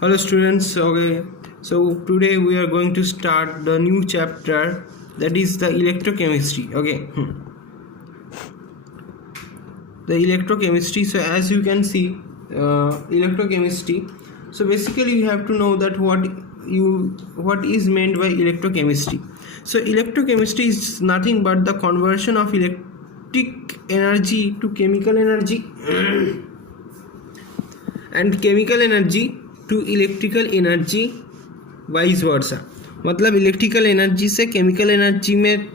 Hello students, okay, so today we are going to start the new chapter, that is the electrochemistry. Okay, the electrochemistry. So as you can see, electrochemistry, so basically you have to know that what is meant by electrochemistry. So electrochemistry is nothing but the conversion of electric energy to chemical energy and chemical energy to electrical energy vice versa, मतलब electrical energy से chemical energy में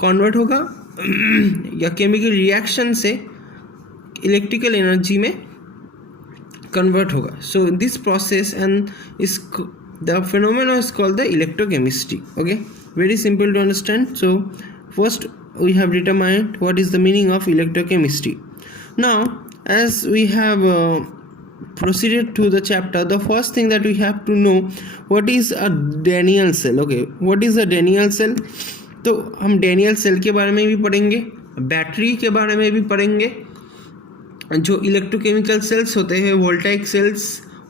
convert होगा या chemical reaction से electrical energy में convert होगा. So this process and is the phenomena is called the electrochemistry. Okay, very simple to understand. So first we have determined what is the meaning of electrochemistry. Now as we have proceeded to the chapter, the first thing that we have to know, what is a Daniell cell. Okay, what is a Daniell cell? तो हम Daniell cell के बारे में भी पढ़ेंगे, battery के बारे में भी पढ़ेंगे, जो इलेक्ट्रोकेमिकल सेल्स होते हैं वोल्टाइक सेल्स,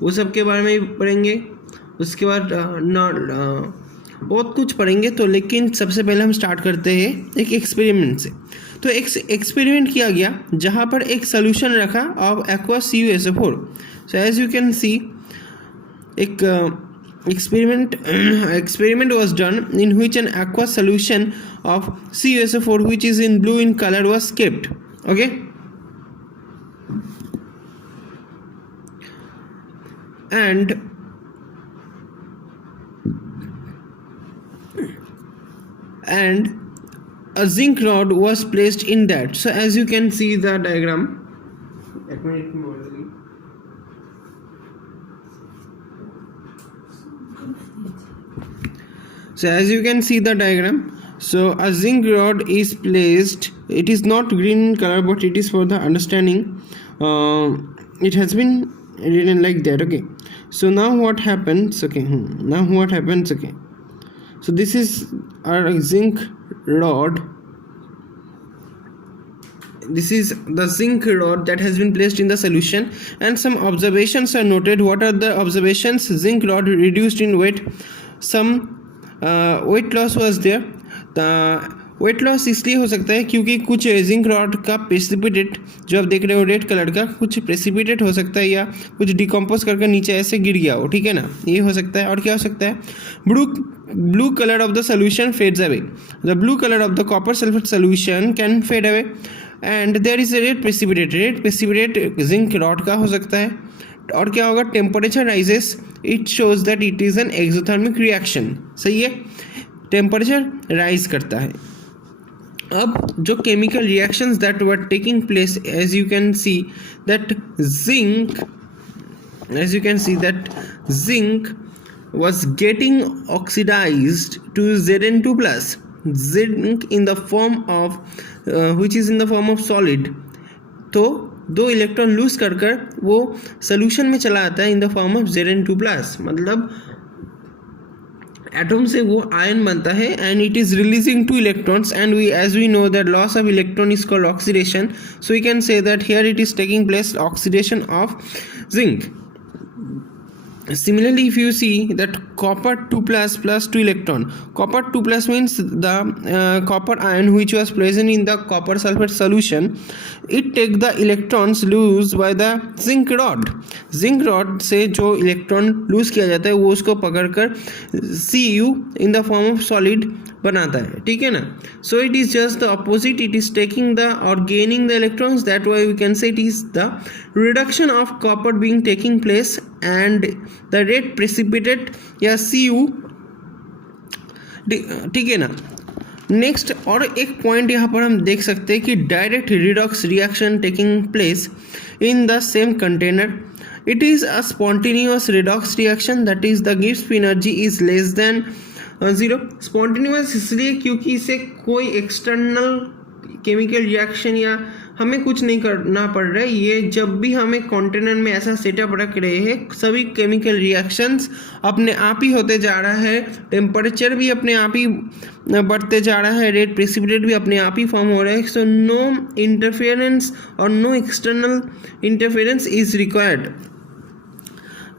वो सब के बारे में भी पढ़ेंगे. उसके बाद बहुत कुछ पढ़ेंगे. तो लेकिन सबसे पहले हम स्टार्ट करते हैं एक एक्सपेरिमेंट से. तो एक एक्सपेरिमेंट किया गया जहाँ पर एक सोल्यूशन रखा of aqueous CuSO4. So as you can see, एक experiment was done in which an aqueous solution of CuSO4 which is in blue in color was kept. Okay, and a zinc rod was placed in that. So as you can see the diagram, so a zinc rod is placed. It is not green in color, but it is for the understanding. It has been written like that. Okay, so now what happens? Okay, okay, so this is our zinc rod. This is the zinc rod that has been placed in the solution, and some observations are noted. What are the observations? Zinc rod reduced in weight. Some weight loss was there. The weight loss इसलिए हो सकता है क्योंकि कुछ zinc rod का precipitate, जो आप देख रहे हो रेड कलर का, कुछ प्रेसिपिटेट हो सकता है या कुछ डिकम्पोज करके नीचे ऐसे गिर गया हो. ठीक है ना, ये हो सकता है. और क्या हो सकता है? Blue colour of the solution fades away. The blue colour of the copper sulphate solution can fade away and there is a red precipitate zinc rod का हो सकता है. और क्या होगा? Temperature rises. It shows that it is an exothermic reaction. सही है, temperature rise करता है. अब जो chemical reactions that were taking place, as you can see that zinc was getting oxidized to Zn2 plus. Zinc in the form of which is in the form of solid. तो 2 electron lose कर वो solution में चला आता है इन the form of Zn2 plus, मतलब atom से वो आयन बनता है and it is releasing 2 electrons. And as we know that loss of electron is called oxidation, so we can say that here it is taking place oxidation of zinc. Similarly, if you see that copper 2 plus 2 electron, copper 2 plus means the copper ion which was present in the copper sulfate solution, it take the electrons loose by the zinc rod. zinc rod से जो electron lose किया जाता है वो उसको पकड़कर Cu in the form of solid बनाता है. ठीक है ना. So it is just the opposite. It is taking the और gaining the electrons. That why we can say it is the reduction of copper being taking place and the red precipitate या Cu. ठीक है ना. Next और एक point यहाँ पर हम देख सकते हैं कि direct redox reaction taking place in the same container. It is a spontaneous redox reaction, that is the gives energy is less than 0. Spontaneous इसलिए क्योंकि इसे कोई एक्सटर्नल केमिकल रिएक्शन या हमें कुछ नहीं करना पड़ रहा है. ये जब भी हमें कंटेनर में ऐसा सेटअप रख रहे हैं, सभी केमिकल रिएक्शंस अपने आप ही होते जा रहा है, टेम्परेचर भी अपने आप ही बढ़ते जा रहा है, रेड प्रेसिपिटेट भी अपने आप ही फॉर्म हो रहा है. सो नो इंटरफेरेंस और no external interference is required.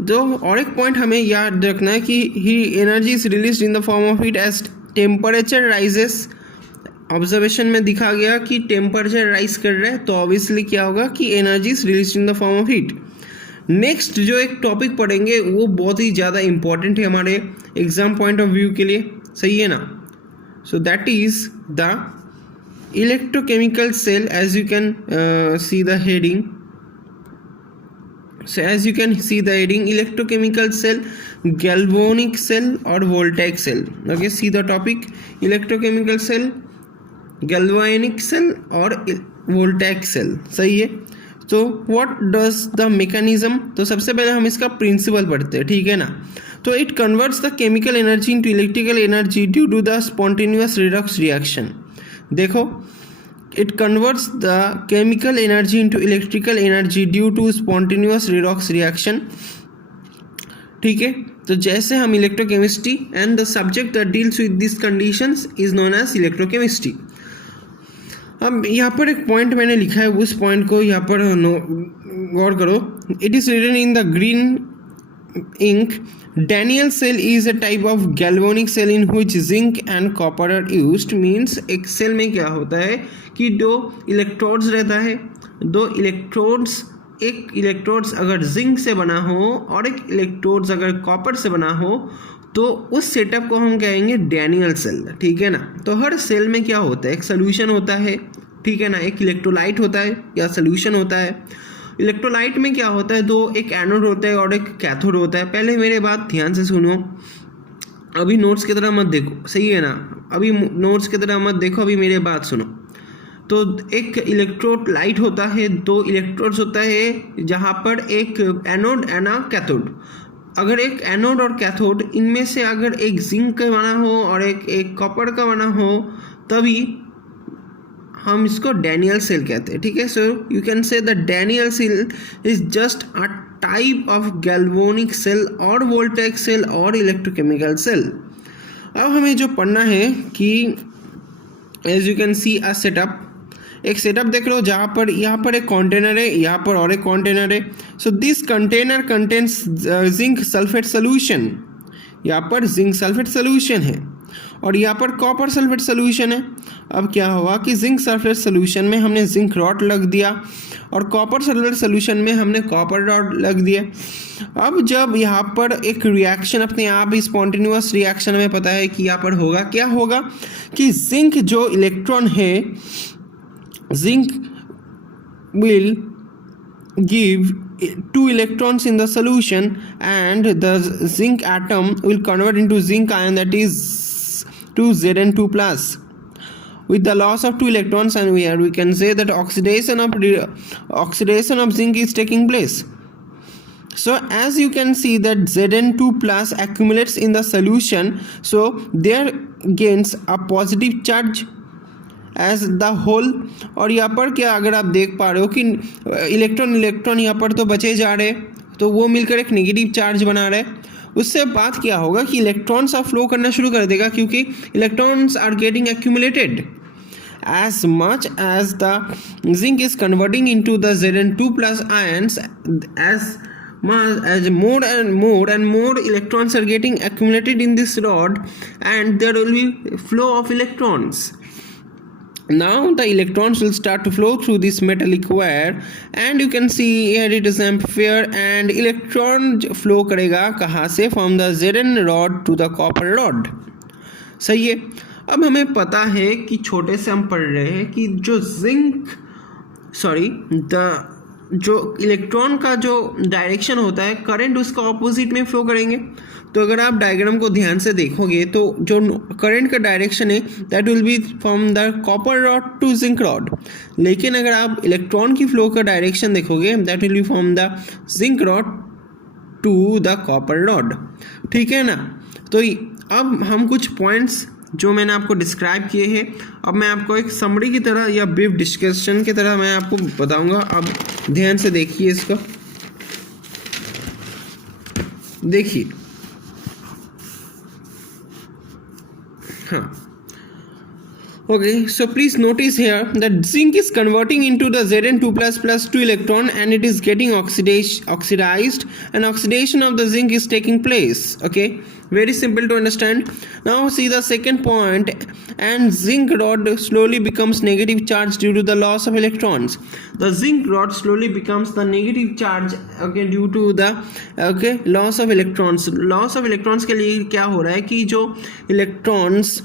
तो और एक पॉइंट हमें याद रखना है कि ही energy is release in the form of heat as temperature rises. Observation में दिखा गया कि टेम्परेचर राइज कर रहा है, तो ऑब्वियसली क्या होगा कि energy is release in the form of heat. Next जो एक टॉपिक पढ़ेंगे वो बहुत ही ज़्यादा इंपॉर्टेंट है हमारे एग्जाम पॉइंट ऑफ व्यू के लिए, सही है ना। So that is the electrochemical cell, as you can see the heading. So as you can see the heading, electrochemical cell, galvanic cell और voltaic cell. Okay, see the topic, electrochemical cell, galvanic cell और voltaic cell, सही है। तो what does the mechanism, तो सबसे पहले हम इसका प्रिंसिपल पढ़ते हैं, ठीक है ना। तो it converts the chemical energy into electrical energy due to the spontaneous redox reaction। देखो, it converts the chemical energy into electrical energy due to spontaneous redox reaction, ठीक है। तो जैसे हम electrochemistry and the subject that deals with this conditions is known as electrochemistry. अब यहाँ पर एक पॉइंट मैंने लिखा है, उस पॉइंट को यहाँ पर गौर करो। It is written in the green ink, Daniell cell is a type of galvanic cell in which zinc and copper are used। means एक सेल में क्या होता है कि दो इलेक्ट्रोड्स रहता है, दो इलेक्ट्रोड्स, एक इलेक्ट्रोड्स अगर जिंक से बना हो और एक इलेक्ट्रोड्स अगर कॉपर से बना हो तो उस सेटअप को हम कहेंगे डैनियल सेल, ठीक है ना। तो हर सेल में क्या होता है, एक सोल्यूशन होता है, ठीक है ना, एक इलेक्ट्रोलाइट होता है या सोल्यूशन होता है। इलेक्ट्रोलाइट में क्या होता है, दो, एक एनोड होता है और एक कैथोड होता है। पहले मेरे बात ध्यान से सुनो, अभी नोट्स की तरह मत देखो, सही है ना, अभी नोट्स की तरह मत देखो, अभी मेरे बात सुनो। तो एक इलेक्ट्रोलाइट होता है, दो इलेक्ट्रोड्स होता है जहाँ पर एक एनोड एंड कैथोड। अगर एक एनोड और कैथोड इनमें से अगर एक जिंक का बना हो और एक कॉपर का बना हो तभी हम इसको डैनियल सेल कहते हैं, ठीक है। So you can say the Daniell cell is just a type of galvanic cell और वोल्टेइक सेल और इलेक्ट्रोकेमिकल सेल। अब हमें जो पढ़ना है कि as you can see a setup, एक सेटअप देख लो जहाँ पर यहाँ पर एक कंटेनर है, यहाँ पर और एक कंटेनर है। So this container contains zinc sulphate solution, यहाँ पर जिंक सल्फेट सोल्यूशन है और यहाँ पर कॉपर सल्फेट सोल्यूशन है। अब क्या हुआ कि जिंक सल्फेट सोल्यूशन में हमने जिंक रॉड लग दिया और कॉपर सल्फेट सोल्यूशन में हमने कॉपर रॉड लग दिया। अब जब यहाँ पर एक रिएक्शन अपने आप स्पॉन्टेनियस रिएक्शन में पता है कि यहाँ पर होगा क्या होगा कि जिंक जो इलेक्ट्रॉन है, zinc will give 2 electrons in the solution and the zinc atom will convert into zinc ion, that is to Zn2 plus with the loss of 2 electrons, and we can say that oxidation of zinc is taking place. So as you can see that Zn2 plus accumulates in the solution, so there gains a positive charge as the hole. और यहाँ पर क्या अगर आप देख पा रहे हो कि इलेक्ट्रॉन यहाँ पर तो बचे जा रहे, तो वो मिलकर एक नेगेटिव चार्ज बना रहे। उससे बात क्या होगा कि इलेक्ट्रॉन्स आप फ्लो करना शुरू कर देगा क्योंकि electrons are getting accumulated as much as the zinc is converting into the Zn2 plus ions, as more and more electrons are getting accumulated in this rod and there will be flow of electrons. Now the electrons will start to flow through this metallic wire and you can see here it is amplifier and electron flow करेगा कहाँ से, from the Zn rod to the copper rod, सही है। अब हमें पता है कि छोटे से हम पढ़ रहे हैं कि जो जो इलेक्ट्रॉन का जो डायरेक्शन होता है करंट उसका ऑपोजिट में फ्लो करेंगे। तो अगर आप डायग्राम को ध्यान से देखोगे तो जो करंट का डायरेक्शन है that will be from the copper rod to zinc rod, लेकिन अगर आप इलेक्ट्रॉन की फ्लो का डायरेक्शन देखोगे that will be from the zinc rod to the copper rod, ठीक है ना। तो अब हम कुछ पॉइंट्स जो मैंने आपको डिस्क्राइब किए हैं, अब मैं आपको एक समरी की तरह या ब्रीफ डिस्कशन की तरह मैं आपको बताऊंगा। अब ध्यान से देखिए इसको, देखिए, हाँ, Okay, so please notice here that zinc is converting into the Zn2 plus 2 electron, and it is getting oxidized, and oxidation of the zinc is taking place. Okay, very simple to understand. Now see the second point, and zinc rod slowly becomes negative charge due to the loss of electrons. The zinc rod slowly becomes the negative charge, okay, due to the loss of electrons. Loss of electrons के लिए क्या हो रहा है कि जो electrons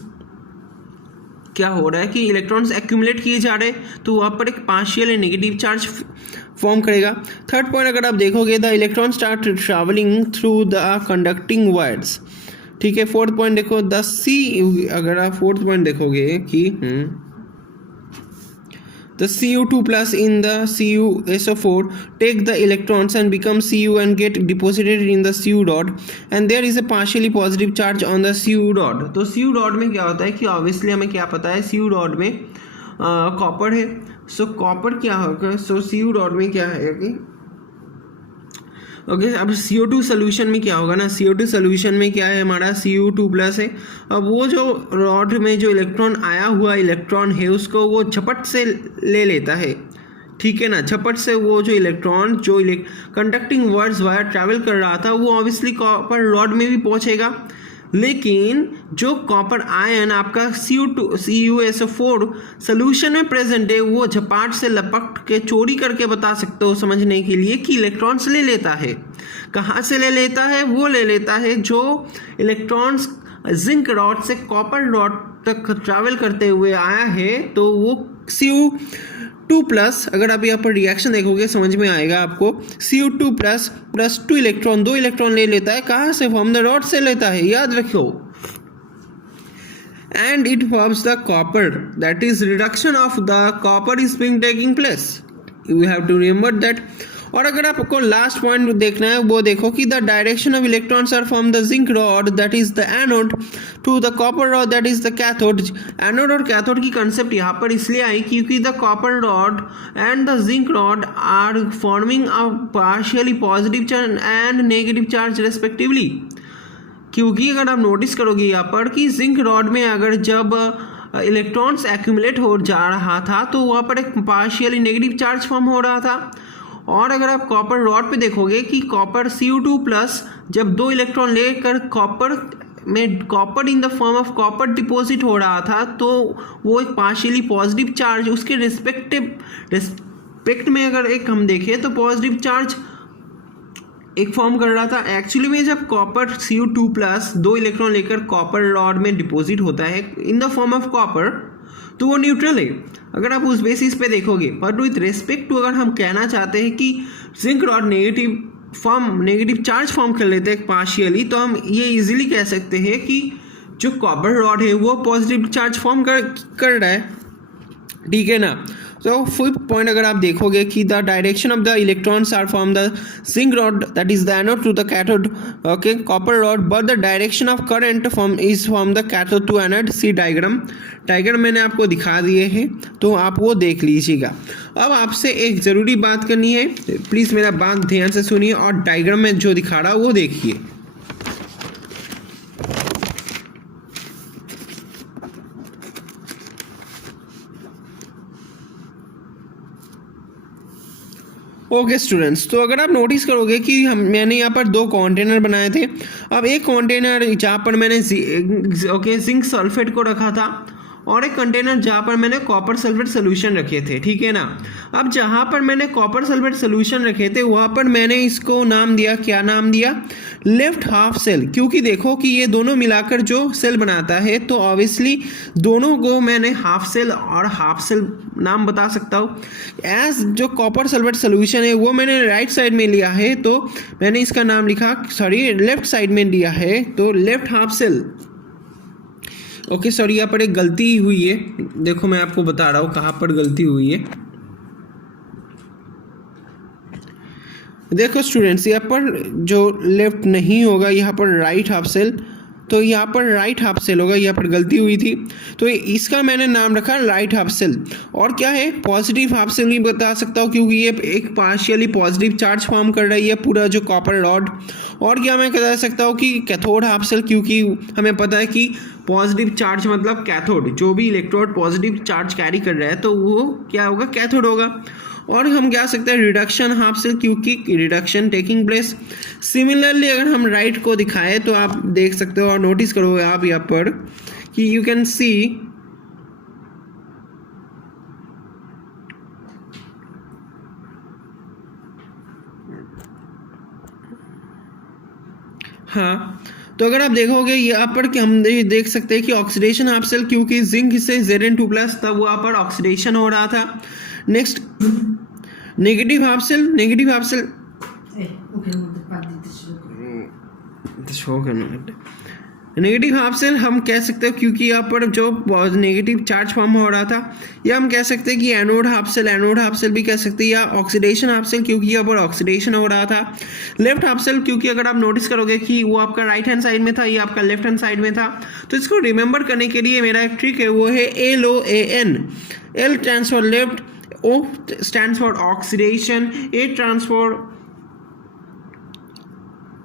क्या हो रहा है कि इलेक्ट्रॉन्स एक्यूमुलेट किए जा रहे हैं, तो वहाँ पर एक partial and negative charge form करेगा. थर्ड पॉइंट अगर आप देखोगे, the electron start travelling through the conducting wires. ठीक है. फोर्थ पॉइंट देखो, द सी, अगर आप फोर्थ पॉइंट देखोगे कि the Cu2 plus in the CuSO4 take the electrons and become Cu and get deposited in the Cu dot, and there is a partially positive charge on the Cu dot. तो Cu dot में क्या होता है कि obviously हमें क्या पता है, Cu dot में कॉपर है. सो कॉपर क्या होगा, सो Cu dot में क्या है कि ओके. अब CO2 सोल्यूशन में क्या होगा ना, CO2 सोल्यूशन में क्या है, हमारा Cu2 प्लस है. अब वो जो रॉड में जो इलेक्ट्रॉन आया हुआ इलेक्ट्रॉन है, उसको वो झपट से ले लेता है. ठीक है ना, झपट से वो जो इलेक्ट्रॉन जो कंडक्टिंग वायर ट्रैवल कर रहा था, वो ऑब्वियसली कॉपर रॉड में भी पहुंचेगा. लेकिन जो कॉपर आयन आपका CuSO4 सोल्यूशन में प्रेजेंट है, वो झपाट से लपट के चोरी करके बता सकते हो समझने के लिए कि इलेक्ट्रॉन्स ले लेता है. कहाँ से ले लेता है, वो ले लेता है जो इलेक्ट्रॉन्स जिंक रॉड से कॉपर रॉड तक ट्रैवल करते हुए आया है. तो वो Cu2 प्लस, अगर आप यहाँ पर रिएक्शन देखोगे समझ में आएगा आपको, Cu2 प्लस 2 इलेक्ट्रॉन, 2 इलेक्ट्रॉन ले लेता है. कहाँ से, फ्रॉम द रॉड से लेता है, याद रखो. And it forms the copper, that is reduction of the copper is being taking place. You have to remember that. और अगर आपको लास्ट पॉइंट देखना है, वो देखो कि the direction of electrons are from the zinc rod that is the anode to the copper rod that is the cathode. Anode और cathode की कंसेप्ट यहाँ पर इसलिए आई क्योंकि the copper rod and the zinc rod are forming a partially positive charge and negative charge respectively. क्योंकि अगर आप नोटिस करोगे यहाँ पर कि जिंक रॉड में अगर जब इलेक्ट्रॉन्स एक्यूमुलेट हो जा रहा था, तो वहाँ पर एक पार्शियली नेगेटिव चार्ज फॉर्म हो रहा था. और अगर आप कॉपर रॉड पे देखोगे कि कॉपर Cu2 प्लस जब 2 इलेक्ट्रॉन लेकर कॉपर में copper in the form of copper deposit हो रहा था, तो वो एक पार्शियली पॉजिटिव चार्ज उसके रिस्पेक्ट में अगर एक हम देखें तो पॉजिटिव चार्ज एक फॉर्म कर रहा था. एक्चुअली में जब कॉपर Cu2 प्लस 2 इलेक्ट्रॉन लेकर कॉपर रॉड में डिपॉजिट होता है इन द फॉर्म ऑफ कॉपर, तो वो न्यूट्रल है अगर आप उस बेसिस पे देखोगे. पर विथ रेस्पेक्ट टू अगर हम कहना चाहते हैं कि zinc rod negative charge form कर लेते हैं पार्शियली, तो हम ये इजीली कह सकते हैं कि जो कॉपर रॉड है वो पॉजिटिव चार्ज फॉर्म कर रहा है. ठीक है ना. तो फिफ्थ पॉइंट अगर आप देखोगे कि the direction of the electrons are from the zinc rod that is the anode to the cathode, okay, copper rod, but the direction of current from the cathode to anode. See diagram मैंने आपको दिखा दिए हैं, तो आप वो देख लीजिएगा. अब आपसे एक ज़रूरी बात करनी है, प्लीज़ मेरा बात ध्यान से सुनिए और डायग्राम में जो दिखा रहा वो देखिए. ओके स्टूडेंट्स, तो अगर आप नोटिस करोगे कि मैंने यहाँ पर 2 कंटेनर बनाए थे. अब एक कंटेनर जहाँ पर मैंने जिंक सल्फेट को रखा था, और एक कंटेनर जहाँ पर मैंने कॉपर सल्फेट सोल्यूशन रखे थे. ठीक है ना. अब जहाँ पर मैंने कॉपर सल्फेट सोल्यूशन रखे थे, वहाँ पर मैंने इसको नाम दिया, क्या नाम दिया, लेफ्ट हाफ सेल. क्योंकि देखो कि ये दोनों मिलाकर जो सेल बनाता है, तो ऑब्वियसली दोनों को मैंने हाफ सेल और हाफ सेल नाम बता सकता हूँ. एज जो कॉपर सल्फेट सोल्यूशन है वो मैंने राइट साइड में लिया है, तो मैंने इसका नाम लिखा, लेफ्ट साइड में लिया है, तो left half cell. Okay sorry, यहाँ पर एक गलती हुई है. देखो मैं आपको बता रहा हूँ कहाँ पर गलती हुई है. देखो स्टूडेंट्स, यहाँ पर जो लेफ्ट नहीं होगा, यहाँ पर राइट हाफ सेल तो यहाँ पर राइट हाफ सेल होगा, यहाँ पर गलती हुई थी, तो इसका मैंने नाम रखा राइट हाफ सेल। और क्या है, पॉजिटिव हाफ सेल नहीं बता सकता हूँ क्योंकि ये एक पार्शियली पॉजिटिव चार्ज फॉर्म कर रही है पूरा जो कॉपर रॉड। और क्या मैं बता सकता हूँ कि कैथोड हाफ सेल, क्योंकि हमें पता है कि पॉजिटिव चार्ज मतलब कैथोड, जो भी इलेक्ट्रोड पॉजिटिव चार्ज कैरी कर रहा है तो वो क्या होगा, कैथोड होगा। और हम क्या सकते हैं रिडक्शन हाफ सेल, क्योंकि रिडक्शन टेकिंग प्लेस। सिमिलरली अगर हम राइट को दिखाएं तो आप देख सकते हो और नोटिस करोगे आप यहाँ पर कि यू कैन सी हाँ, तो अगर आप देखोगे यहाँ पर कि हम देख सकते हैं कि ऑक्सीडेशन हाफ सेल, क्योंकि जिंक से Zn2+ तब वहाँ पर ऑक्सीडेशन हो रहा था। Next negative half cell, negative half cell negative half cell हम कह सकते हैं क्योंकि यहाँ पर जो नेगेटिव चार्ज फॉर्म हो रहा था, या हम कह सकते हैं कि एनोड हाफ सेल भी कह सकते हैं, या ऑक्सीडेशन हाफ सेल क्योंकि यहाँ पर ऑक्सीडेशन हो रहा था। लेफ्ट हाफ सेल, क्योंकि अगर आप नोटिस करोगे कि वो आपका राइट हैंड साइड में था, ये आपका लेफ्ट हैंड साइड में था, तो इसको रिमेंबर करने के लिए मेरा एक ट्रिक है, वो है LOAN। L stands for left, O stands for oxidation, A stands for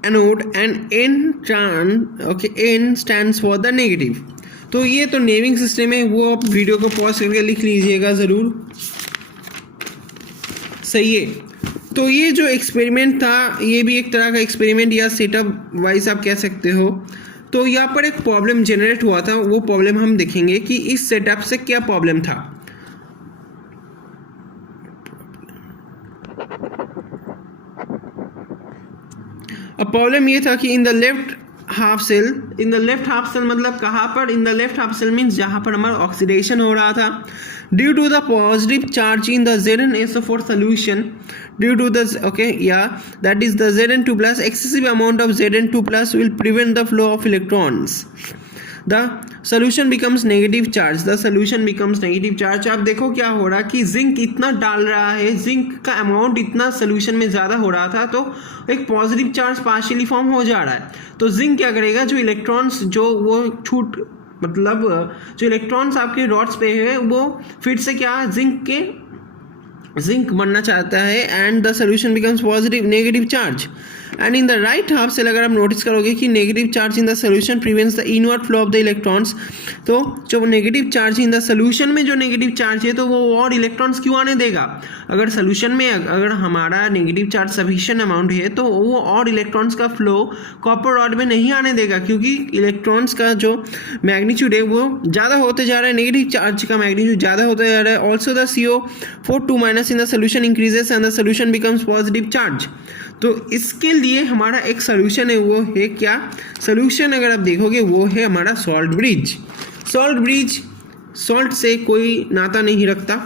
anode and N stands for the negative। तो ये तो नेमिंग सिस्टम है, वो आप वीडियो को पॉज करके लिख लीजिएगा ज़रूर। सही है, तो ये जो एक्सपेरिमेंट था ये भी एक तरह का एक्सपेरिमेंट या सेटअप वाइज आप कह सकते हो। तो यहाँ पर एक प्रॉब्लम जनरेट हुआ था, वो प्रॉब्लम हम देखेंगे कि इस सेटअप से क्या प्रॉब्लम था। अब प्रॉब्लम ये था कि in the left half cell मतलब कहाँ पर, in the left half cell means जहाँ पर हमारा ऑक्सीडेशन हो रहा था, due to the positive charge in the ZnSO4 solution, due to the that is the Zn2+, excessive amount of Zn2+ will prevent the flow of electrons, the solution becomes negative charge, आप देखो क्या हो रहा कि zinc इतना डाल रहा है, जिंक का अमाउंट इतना सोल्यूशन में ज़्यादा हो रहा था, तो एक पॉजिटिव चार्ज पार्शियली फॉर्म हो जा रहा है। तो जिंक क्या करेगा, जो इलेक्ट्रॉन्स जो इलेक्ट्रॉन्स आपके रॉड्स पे है, वो फिर से क्या जिंक बनना चाहता है, and the solution becomes negative charge. And in the right half cell अगर आप नोटिस करोगे कि negative charge in the solution prevents the inward flow of the electrons. तो जो negative charge in the solution में जो नेगेटिव चार्ज है, तो वो और इलेक्ट्रॉन्स क्यों आने देगा। अगर सोल्यूशन में अगर हमारा नेगेटिव चार्ज सफिशिएंट अमाउंट है, तो वो और इलेक्ट्रॉन्स का फ्लो कॉपर रॉड में नहीं आने देगा, क्योंकि इलेक्ट्रॉन्स का जो मैग्नीट्यूड है वो ज़्यादा होते जा रहा है, नेगेटिव चार्ज का मैग्नीट्यूड ज़्यादा होता जा रहा है। Also the CO4 in the solution increases and the solution becomes positive charge. तो इसके लिए हमारा एक सोल्यूशन है, वो है क्या, सोल्यूशन अगर आप देखोगे वो है हमारा सॉल्ट ब्रिज। सॉल्ट से कोई नाता नहीं रखता।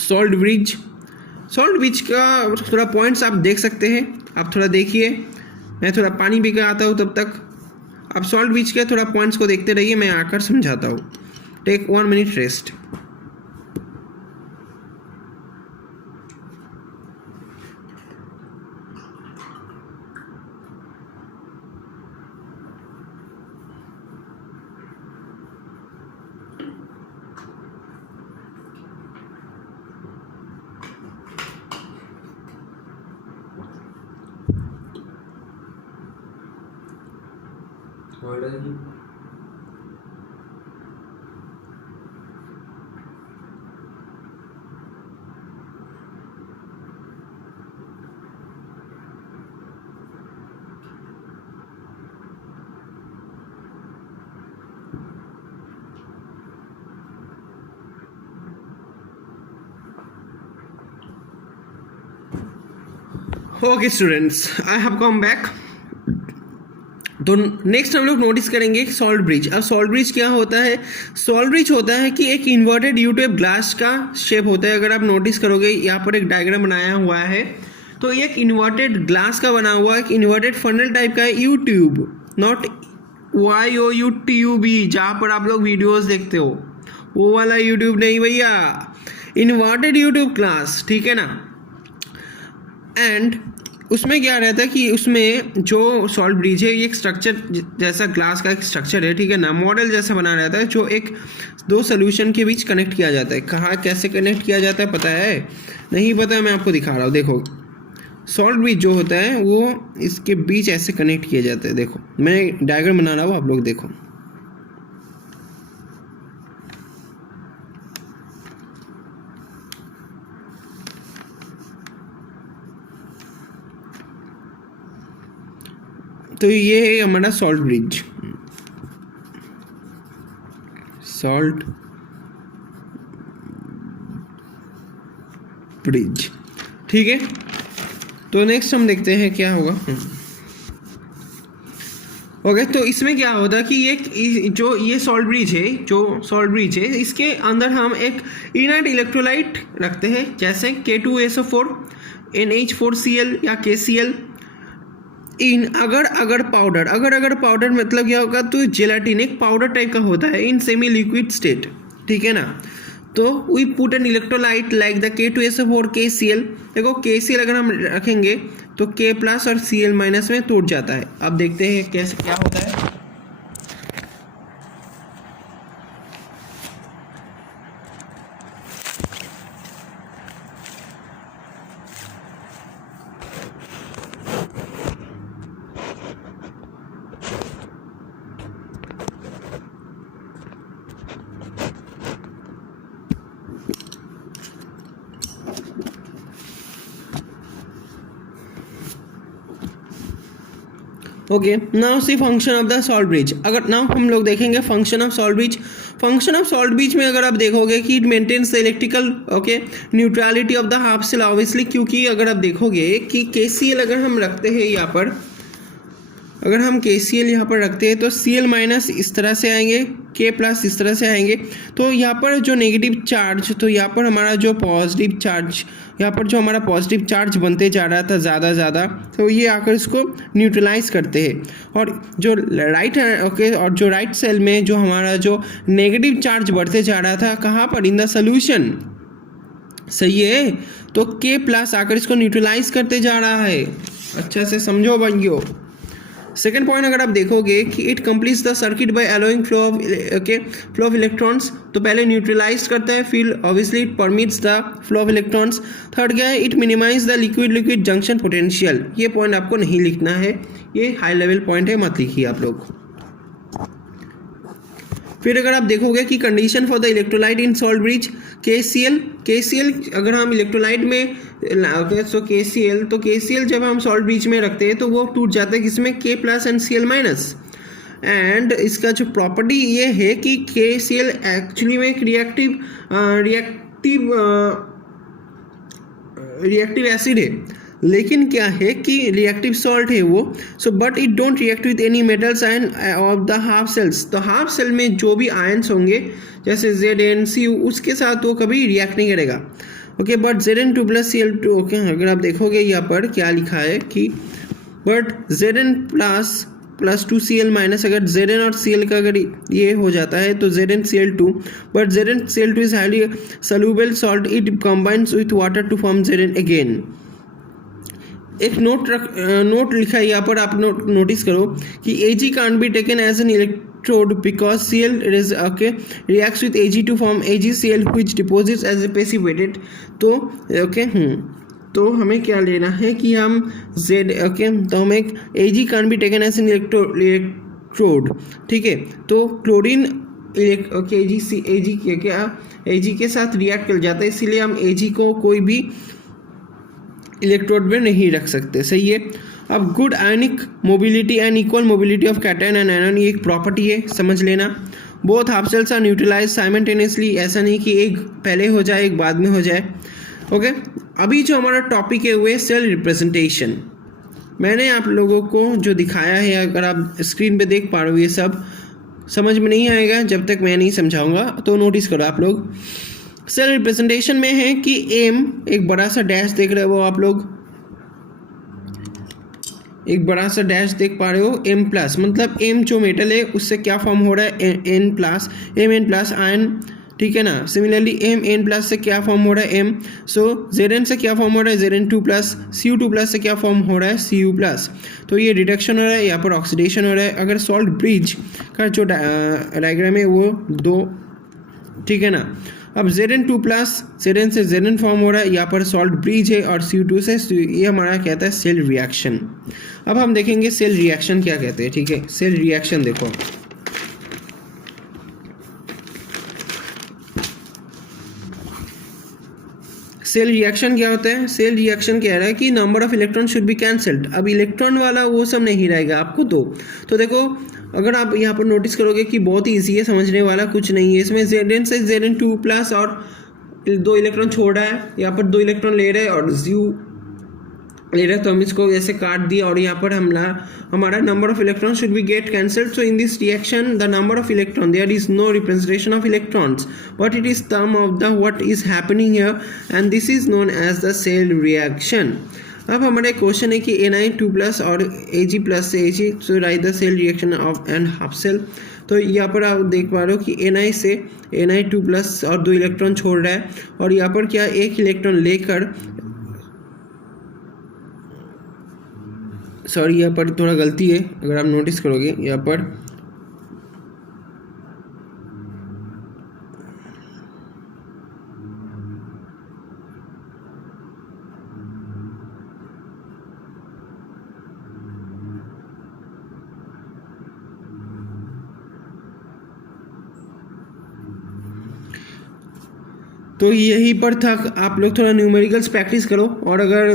सॉल्ट ब्रिज का थोड़ा पॉइंट्स आप देख सकते हैं, आप थोड़ा देखिए, मैं थोड़ा पानी पी कर आता हूँ, तब तक आप सॉल्ट ब्रिज के थोड़ा पॉइंट्स को देखते रहिए, मैं आकर समझाता हूँ। Take 1 minute rest. Okay students, I have come back. तो नेक्स्ट हम लोग नोटिस करेंगे सॉल्ट ब्रिज। अब सॉल्ट ब्रिज क्या होता है, सॉल्ट ब्रिज होता है कि एक इन्वर्टेड यू टाइप ग्लास का शेप होता है। अगर आप नोटिस करोगे यहाँ पर एक डायग्राम बनाया हुआ है, तो एक इन्वर्टेड ग्लास का बना हुआ एक इन्वर्टेड फनल टाइप का है, यू ट्यूब, नॉट YOUTUB, जहाँ पर आप लोग वीडियोस देखते हो वो वाला यूट्यूब नहीं भैया, इन्वर्टेड यूट्यूब ग्लास, ठीक है ना। एंड उसमें क्या रहता है कि उसमें जो सॉल्ट ब्रिज है ये एक स्ट्रक्चर जैसा ग्लास का एक स्ट्रक्चर है, ठीक है ना, मॉडल जैसा बना रहता है जो एक दो सोल्यूशन के बीच कनेक्ट किया जाता है। कहाँ कैसे कनेक्ट किया जाता है पता है? नहीं पता है, मैं आपको दिखा रहा हूँ। देखो सॉल्ट ब्रिज जो होता है वो इसके बीच ऐसे कनेक्ट किया जाता है। देखो मैं डायग्राम बना रहा हूँ, आप लोग देखो। तो ये है हमारा सॉल्ट ब्रिज, सॉल्ट ब्रिज, ठीक है। तो नेक्स्ट हम देखते हैं क्या होगा। ओके, तो इसमें क्या होता है कि ये सॉल्ट ब्रिज है, जो सॉल्ट ब्रिज है इसके अंदर हम एक इनर्ट इलेक्ट्रोलाइट रखते हैं जैसे K2SO4 NH4Cl या KCl। अगर पाउडर मतलब क्या होगा, तो जेलाटिन एक पाउडर टाइप का होता है इन सेमी लिक्विड स्टेट, ठीक है ना। तो we put an electrolyte like the K2SO4 KCl। देखो KCl अगर हम रखेंगे तो K प्लस और Cl माइनस में टूट जाता है। अब देखते हैं कैसे क्या होता है। Okay, now see function of the salt bridge. अगर नाउ हम लोग देखेंगे function of salt bridge. Function of salt bridge में अगर आप देखोगे कि it maintains the electrical neutrality of the half cell obviously, क्योंकि अगर आप देखोगे कि KCl अगर हम रखते हैं यहाँ पर, अगर हम KCl यहाँ पर रखते हैं तो Cl माइनस इस तरह से आएंगे, K प्लस इस तरह से आएंगे। तो यहाँ पर जो नेगेटिव चार्ज, तो यहाँ पर हमारा जो पॉजिटिव चार्ज, यहाँ पर जो हमारा पॉजिटिव चार्ज बनते जा रहा था ज़्यादा, तो ये आकर इसको न्यूट्रलाइज करते हैं। और जो और जो राइट सेल में जो हमारा जो नेगेटिव चार्ज बढ़ते जा रहा था, कहाँ पर? इन द सोल्यूशन, सही है। तो K प्लस आकर इसको न्यूट्रलाइज करते जा रहा है। अच्छा से समझो भाइयों। सेकेंड पॉइंट अगर आप देखोगे कि it completes the circuit by allowing flow of electrons. तो पहले न्यूट्रलाइज करता है, फिर obviously it permits the flow of electrons. Third क्या है? It minimize the liquid junction potential. ये पॉइंट आपको नहीं लिखना है, ये हाई लेवल पॉइंट है, मत लिखिए आप लोग। फिर अगर आप देखोगे कि condition for the electrolyte in salt bridge KCl अगर हम इलेक्ट्रोलाइट में सो KCl जब हम सॉल्ट ब्रिज में रखते हैं तो वो टूट जाता है किसमें? K plus and Cl minus. And इसका जो प्रॉपर्टी ये है कि KCl एक्चुअली में एक रिएक्टिव एसिड है, लेकिन क्या है कि रिएक्टिव सॉल्ट है वो। So but it don't react with any metals ion of the half cells. तो हाफ सेल में जो भी आयन्स होंगे जैसे ZnCu, उसके साथ वो कभी रिएक्ट नहीं करेगा। Okay, but Zn2 plus Cl2, okay, अगर आप देखोगे यहाँ पर क्या लिखा है कि but Zn plus 2Cl minus, अगर Zn और Cl का अगर ये हो जाता है तो ZnCl2, but ZnCl2 is highly soluble salt, it combines with water to form Zn अगेन। एक नोट लिखा है यहाँ पर, आप नोटिस करो कि Ag can't be taken as an electrode because Cl reacts with Ag to form AgCl which deposits as a passive weighted। तो तो हमें क्या लेना है कि हम तो हम एक Ag can't be taken as an electrode, ठीक है। तो क्लोरीन Ag के साथ रिएक्ट कर जाता है, इसीलिए हम Ag को कोई भी इलेक्ट्रोड में नहीं रख सकते, सही है। अब good ionic mobility and equal mobility of cation and anion, ये एक प्रॉपर्टी है, समझ लेना। Both half cells are neutralize simultaneously, ऐसा नहीं कि एक पहले हो जाए एक बाद में हो जाए। ओके, अभी जो हमारा टॉपिक है वो है सेल रिप्रेजेंटेशन। मैंने आप लोगों को जो दिखाया है, अगर आप स्क्रीन पे देख पा रहे हो, ये सब समझ में नहीं आएगा जब तक मैं नहीं समझाऊंगा, तो नोटिस करो आप लोग। सेल रिप्रेजेंटेशन में है कि एम, एक बड़ा सा डैश देख रहे हो आप लोग, एक बड़ा सा डैश देख पा रहे हो, एम प्लस, मतलब एम जो मेटल है उससे क्या फॉर्म हो रहा है? N plus, M N plus ion, ठीक है ना। सिमिलरली एम एन प्लस से क्या फॉर्म हो रहा है एम, सो जेड एन से क्या फॉर्म हो रहा है Z N two plus, C U two plus से क्या फॉर्म हो रहा है सी यू प्लस। तो ये रिडक्शन हो रहा है, यहाँ पर ऑक्सीडेशन हो रहा है। अगर सॉल्ट ब्रिज का जो डायग्राम है वो दो, ठीक है ना। अब Z N two plus Z N से जेड एन फॉर्म हो रहा है, यहाँ पर सॉल्ट ब्रिज है, और सी यू टू से ये हमारा कहता है सेल रिएक्शन। अब हम देखेंगे सेल रिएक्शन क्या कहते हैं, ठीक है। सेल रिएक्शन देखो, सेल रिएक्शन क्या होता है। सेल रिएक्शन कह रहा है कि number of electron should be cancelled. अब इलेक्ट्रॉन वाला वो सब नहीं रहेगा आपको तो देखो अगर आप यहाँ पर नोटिस करोगे कि बहुत ही ईजी है, समझने वाला कुछ नहीं है इसमें। जेड एन से जेड एन टू प्लस और 2 इलेक्ट्रॉन छोड़ रहा है, यहाँ पर 2 इलेक्ट्रॉन ले रहे हैं और यू ले रहा है, तो हम इसको ऐसे काट दिया और यहाँ पर हमारा number of electron should be get cancelled. So in this reaction the number of electron there is no representation of electrons but it is term of the what is happening here and this is known as the cell reaction. अब हमारा एक question है कि Na2 plus और Ag plus से Ag so right the cell reaction of and half cell. तो यहाँ पर आप देख पा रहे हो कि Na से Na2 प्लस और 2 इलेक्ट्रॉन छोड़ रहा है, और यहाँ पर क्या 1 इलेक्ट्रॉन लेकर, सॉरी यहाँ पर थोड़ा गलती है, अगर आप नोटिस करोगे यहाँ पर तो यहीं पर था। आप लोग थोड़ा न्यूमेरिकल्स प्रैक्टिस करो, और अगर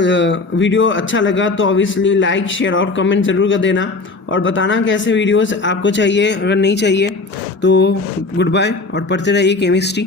वीडियो अच्छा लगा तो ऑब्वियसली लाइक शेयर और कमेंट ज़रूर कर देना, और बताना कैसे वीडियोस आपको चाहिए। अगर नहीं चाहिए तो गुड बाय और पढ़ते रहिए केमिस्ट्री।